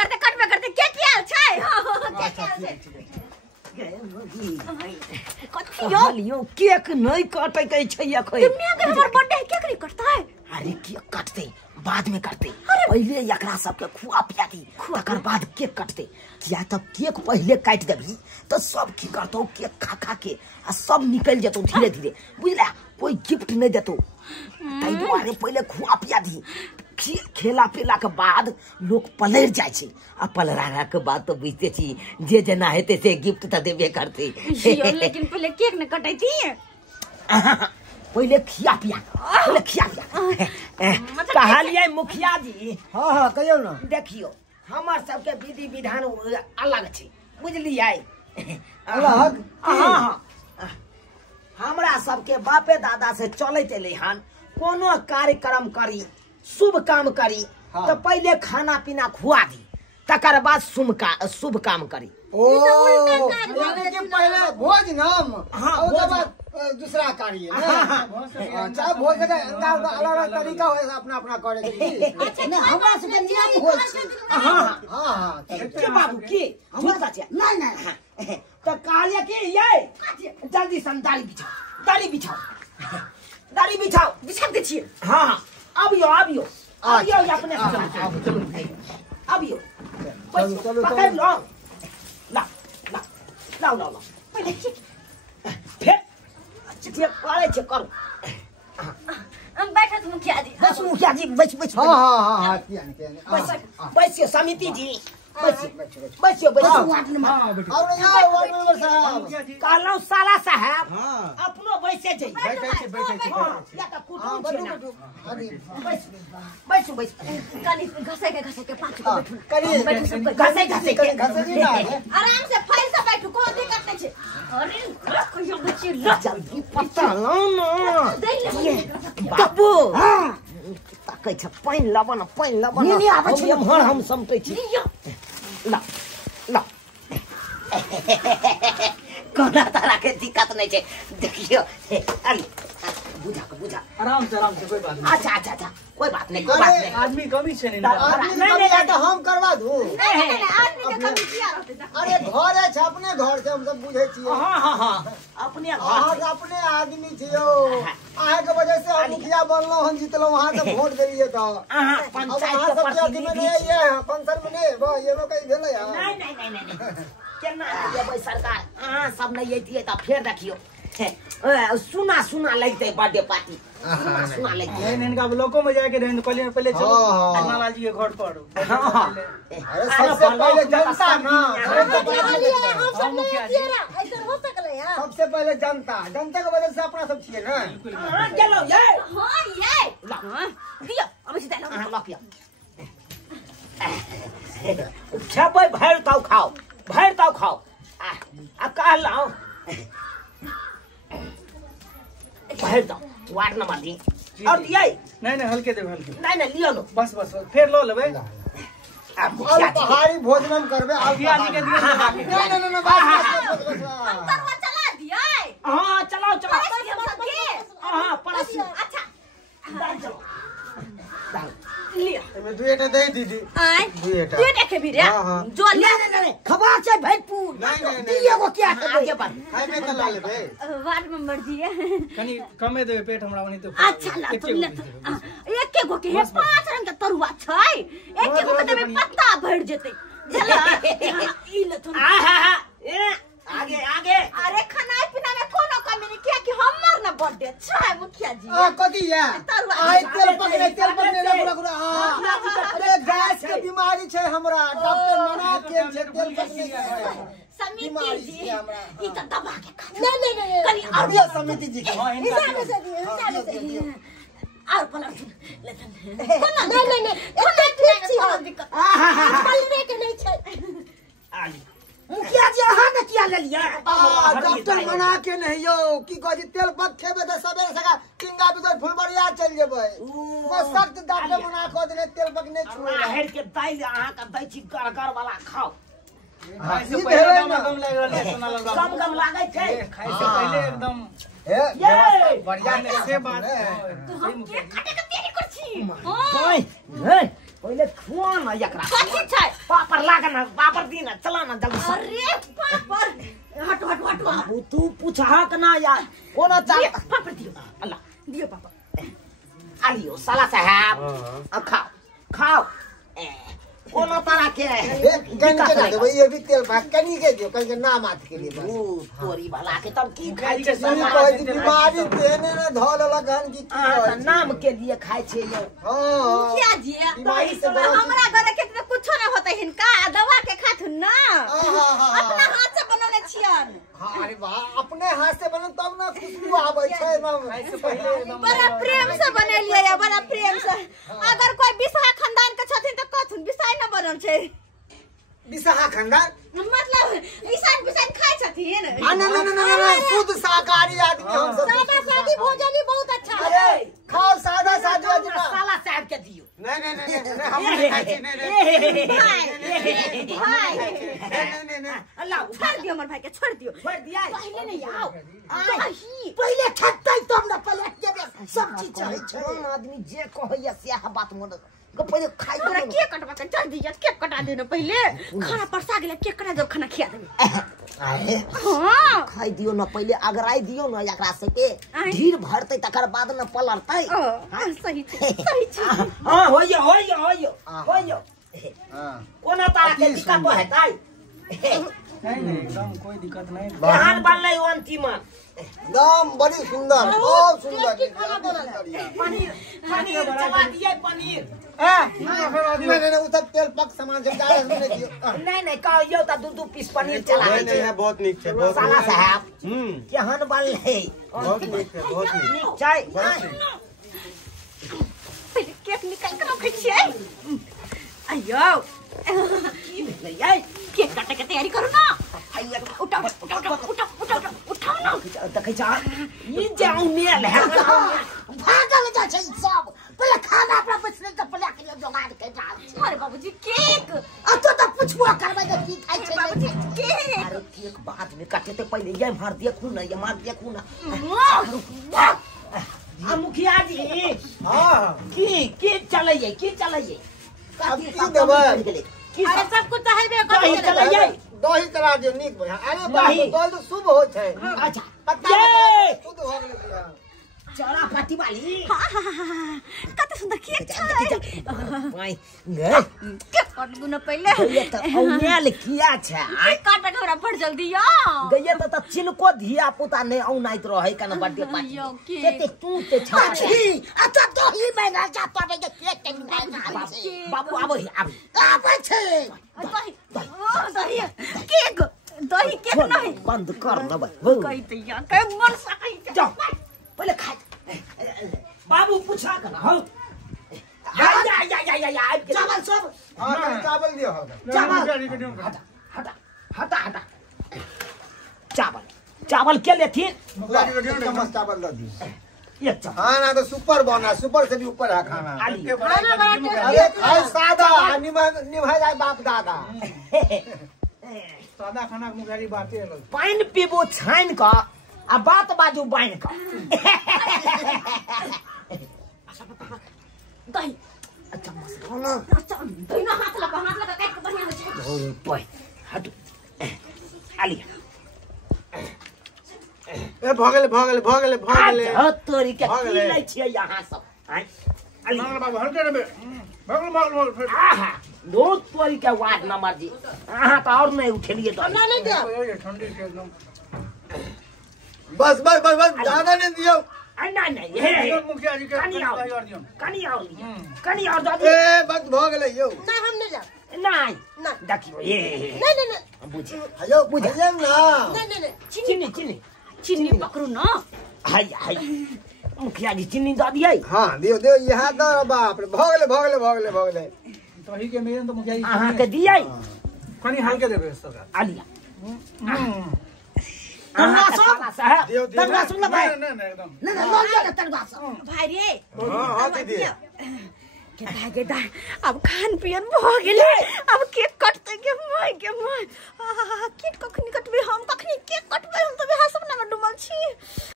कटबे करते के किया छै हां कथि यो केक नहीं काटे के छै एखै तुमने अगर हमर बर्थडे केक नहीं कटतै अरे केक काटते बाद में काटते पहले एकरा सबके खुआ पिया दी तकर बाद केक काटते किया तब केक पहले काट देबी तो सब की करतो केक खा खा के आ सब निकल जतो धीरे धीरे बुझला कोई गिफ्ट नहीं देतो ताई दुआरे पहले खुआ पिया दी खेला पेला के बाद लोग पलर जाय छै आ पलराला के बाद तो बुझते छी जे जना हेते से गिफ्ट त देबे करते लेकिन पहले केक न कटैती पहले खिया पिया कहलिए मुखिया जी हां हां कहियो ना देखियो हमर सबके विधि विधान अलग छै बुझलियै अलग हां हमरा सबके बापे दादा से चलैत एलै हन कोनो कार्यक्रम करी शुभ काम करी तो पहले खाना पीना खुआ दी तकर बाद शुभ काम करी ओ यानी कि पहले भोज नाम उसके बाद दूसरा कार्य चाहे भोज का अलग-अलग तरीका होय अपना अपना करे की अच्छा नहीं हमरा से नियम होय छै हां हां के बाबू की हमरा बच्चा नहीं तो कहलिए कि ये जल्दी सन दाढ़ी बिछाओ बिछा दे छिए हां अबियो अपने अबियो पकड़ लो ला पहले फिर चिट्ठी पाले छ करो हम बैठत मुखिया जी बस मुखिया जी बैठ हां बैठियो समिति जी बैठियो वार्ड नंबर और यहाँ वार्ड नंबर साहब कहलौ साला साहब अपनो बैठे छै बैठे या त कुटुम छै ना बैठ कनी घसे के पांच को बैठू घसे ना आराम से फैल से बैठू कोई दिक्कत नहीं छै अरे कहियो बच्ची जल्दी पता लो ना बाबू ताकै छ पाइन लबन नहीं आबै छै हम समटै छी ला कोना तरह के दिक्कत नहीं है देखियो अरे बुझा आराम से कोई बात नहीं अच्छा कोई बात नहीं आदमी कमी छे नहीं तो हम करवा दू नहीं आदमी के कमी किया रहते अरे घर है अपने घर से हम सब बुझे छिए हां अपने घर अपने आदमी छियो आहे के वजह से हम मुखिया बनलो हम जीतलो वहां से वोट देलिए तो पंचायत के प्रतिनिधि ये पंचायत में नहीं ये लो कहीं भेले नहीं केना ये सरकार सब नहीं एतिए त फेर देखियो सुना लगते बर्थडे पार्टी सुना लगते नहीं इनका ब्लॉकों में जाके रहें तो पहले चलो लाल जी के घर पर अरे सबसे पहले जनता ना सबसे पहले जनता के वजह से अपना सब छिए ना चलो ये हां ये दियो अब सीधा ला पिया खेबै भैर ताव खाओ आ कहलाओ भैर दो वार्ड नंबर दी और दिए नहीं हल्के दे हल्के नहीं लियो लो बस फिर लो लेबे भारी भोजन करबे मुखिया जी के दिए नहीं बस हम करवा चला दिए हां चलाओ हां पड़ोस अच्छा लियो मैं दुएटा दे दीदी दुएटा के भी रे जो नहीं खबा छै भैपुर नहीं दिए वो क्या आगे बढ़ खाई में तो ला लेबे वार्ड मेंबर जी कनी कमे देबे पेट हमरा बनी तो अच्छा ला तो ले एक गो के 5 रंग के तरुआ छै एक गो के देबे पत्ता भर जेते चला ई ले तो आगे अरे खाना पीना में कोनो कमी नहीं किया कि हमर ना बर्थडे छै मुखिया जी कथि है आई तेल पकड़े पूरा अरे गैस के बीमारी छै हमरा डॉक्टर मना के छै तेल पकड़े समिति जी ई त दबा के खा नहीं कनी अबियो समिति जी के और पलट लेकिन नहीं खाना ठीक छी दिक्कत पलरे के नहीं छै मुखिया जी अहाँ ने किया ले लिया डॉक्टर मना के नहीं यो की कह तेल पक खेबे त सबेरे सका टिंगा बिगर फुलबरिया चल जेबै बस सख्त डॉक्टर मना क देने तेल पक नहीं छुए हेर के दाई अहाँ का दै छी गरगर वाला खाओ खाए से पहले कम लाग रहल है सोना लाल बाबू कम लागे छै खाए से पहले एकदम ये बढ़िया से बात हम केक काटे के तैयारी कर छी ओए पहले खुआ ना एकरा कथि छै लाग ना बाबर दी ना चला ना जल्दी से। अरे पापर हट हट हट बाबू तू पूछा ना यार कौन चाल पापर दियो अल्लाह दियो पापर आलियो साला साहब अब खाओ खाओ कौन तारा के कहीं के दे ये भी तेल भाग कहीं के दियो कहीं के नाम आत के लिए बस तोरी भला के तब की खाई छे सुनी कोई बीमारी तेने ने धोल लगन की नाम के लिए खाई छे यो हां क्या जी बीमारी से हमरा घर के कुछो ना होता हिनका दवा के खाथुन ना अपना हाथ से बनौले छियन। अरे वाह अपने हाथ से बने तब ना खुशबू आवे छे ना बड़ा प्रेम से बनेलिए या बड़ा प्रेम से अगर कोई बिसाहा खानदान के छथिन त कथुन बिसाई न बनल छे बिसाहा खानदान मतलब ईसान बिसान खाए छथिन ना शुद्ध शाकाहारी आदमी हम सब सादा सादी भोजन ही बहुत अच्छा अरे है। खाओ सादा सादा साला साहब के दियो नहीं हम नहीं खाई छी नहीं अल्लाह छोड़ दियो हमर भाई के छोड़ दियो छोड़ दिया पहले नहीं आओ पहले ठटतै तब न पहले देबे सब चीज चाहे छै आदमी जे कहैया से बात मन को पहले खाई तोरा केक कटवा के चल दिया केक कटा देना पहले खाना परसा गेले केक कटा दो खाना खिया देबे अरे हां खाई दियो न पहले अगराई दियो न एकरा से के ढीर भरतै तकर बाद न पलरतै सही छै हां होइयो हां कोना तारा के दिक्कत हेतै नहीं एकदम कोई दिक्कत नहीं। केहन बनलै अंतिम एकदम बड़ी सुंदर बहुत सुंदर पनीर चला दिए पनीर नहीं उधर तेल पक सामान से जाए हमने दियो नहीं कहियो त दू पीस पनीर चला दे छै बहुत नीक छै बहुत साला साहब केहन बनलै बहुत नीक छै बहुत नीक छै पहले केक निकाल के रखे छियै अयो की भेलै केक काटे के तैयारी करू ना उठाओ ना देखै छ ई जाऊ मेल है भागल जा छै सब पहले खाना पर बैठले त पहले के जोगाड़ के डाल अरे बाबूजी केक आ तो पुछबो करबै त की खाइ छै बाबूजी केक अरे केक बाद में काटे ते पहले ये मार देखू ना ये मार देखू ना आ मुखिया जी हां की चलैये अब की देबै अरे सब कुछ तो है कहीं चलैये दही करा दियो नीक भैया अरे दही। दही तो शुभ हो छै अच्छा पत्ता ये शुद्ध हो गेलै चरा पाटी वाली कते सुंदर केक छै भाई गए केक काट दू ना पहले ये त औनेल किया छै काट के हमरा फट जल्दी या गए त चिनको धिया पुता ने औनाइत रहै कन बर्थडे पार्टी यो केक केते तू ते छाछी अच्छा दही महंगा जा तबे के केक के महंगा बाबू आबै छै दही केक दही केक नहीं बंद कर न कहि दैया के मन सकै जाओ पहले खा बाबू पूछा कर हो या चावल सब हां चावल दियो चावल हटा चावल के लेथिन चम्मच चावल द दी एक चावल खाना तो सुपर बना सुपर से भी ऊपर है खाना खाना बड़ा अरे खाए सादा निभा जाए बाप दादा सादा खाना के मुखिया जी बाते अलग। पानी पीबो छाइन का आ बात बाजू बाइन का दही अच्छा मसाला अच्छा दही ना हाथ लगा काट के बढ़िया से ओ बोय हट आली ए भगले तोरी के की लै छियै यहाँ सब आइ आली बाबू हल्के रे भगल आहा दो तोरी के वाट न मर्जी अहाँ त और नहीं उठेलिए तो ना नहीं दिया ठंडी से एकदम बस ज्यादा नहीं दियो नहीं हे मुखिया जी के कनी और दो ए बस भगले यो ना हम नहीं जा नहीं देखियो ये नहीं बुझे अयो बुझिए ना नहीं चीनी पकड़ू ना हाय मुखिया जी चीनी दो दिए हां दियो यहाँ तो बाप रे भगले दही के मेन तो मुखिया जी अहाँ के दिए कनी हल्के देबे सब आलिया तनवा साहब तनवा सुन भाई नहीं एकदम नहीं लो जा तनवा भाई रे हां दीदी के दाई अब खान पियन भ गेले अब केक कटते के मोय केक कखनी कटबे हम कखनी केक कटबे हम तो बेहा सपना में डुमल छी।